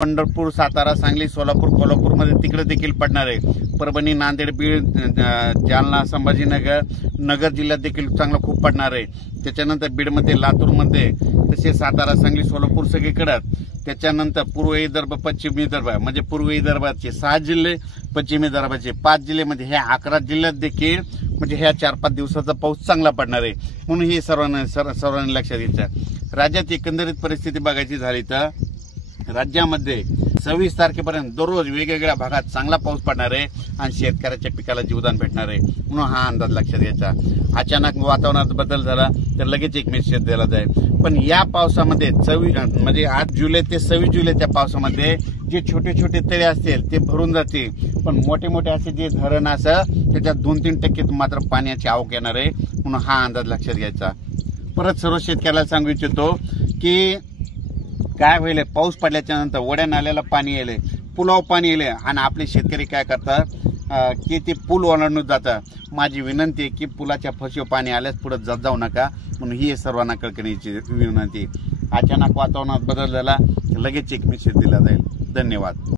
पंढरपूर, सातारा, सांगली, सोलापूर, कोल्हापूरमध्ये तिकडे देखील पडणार आहे। परभणी, नांदेड, बीड, जालना, संभाजीनगर, नगर जिल्ह्यात देखील चांगला खूप पडणार आहे। त्याच्यानंतर बीडमध्ये, लातूरमध्ये, तसेच सातारा, सांगली, सोलापूर सगळीकडे। त्याच्यानंतर पूर्व विदर्भ, पश्चिम विदर्भ म्हणजे पूर्व विदर्भाचे 6 जिल्हे, पश्चिम विदर्भाचे 5 जिल्ह्यामध्ये ह्या 11 जिल्ह्यात देखील म्हणजे ह्या 4-5 दिवसाचा पाऊस चांगला पडणार आहे। म्हणून हे सर्वांनी लक्षात घ्यायचं। राज्यात एकंदरीत परिस्थिती बघायची झाली तर राज्यामध्ये 26 तारखेपर्यंत दररोज वेगवेगळ्या भागात चांगला पाऊस पडणार आहे आणि शेतकऱ्याच्या पिकाला जीवदान भेटणार आहे। म्हणून हा अंदाज लक्षात घ्यायचा। अचानक वातावरणात बदल झाला तर लगेच एक मेसेज दिला जाईल। पण या पावसामध्ये म्हणजे 8 जुलै ते 26 जुलैच्या पावसामध्ये जे छोटे छोटे तळे असतील ते भरून जातील, पण मोठे मोठे असे जे धरण असं त्याच्यात 2-3% मात्र पाण्याची आवक येणार आहे। म्हणून हा अंदाज लक्षात घ्यायचा। परत सर्व शेतकऱ्याला सांगू इच्छितो की काय होईल, पाऊस पडल्याच्या नंतर ओढ्या नाल्याला पाणी येईल, पुलाव पाणी येईल आणि आपले शेतकरी काय करतात की ते पूल ओलांडून जातात। माझी विनंती आहे की पुलाच्या फशीव पाणी आल्यास पुढे जाऊ नका, म्हणून ही सर्वांना कळकळीची विनंती। अचानक वातावरणात बदल झाला लगेच एक मेसेज दिला जाईल। धन्यवाद।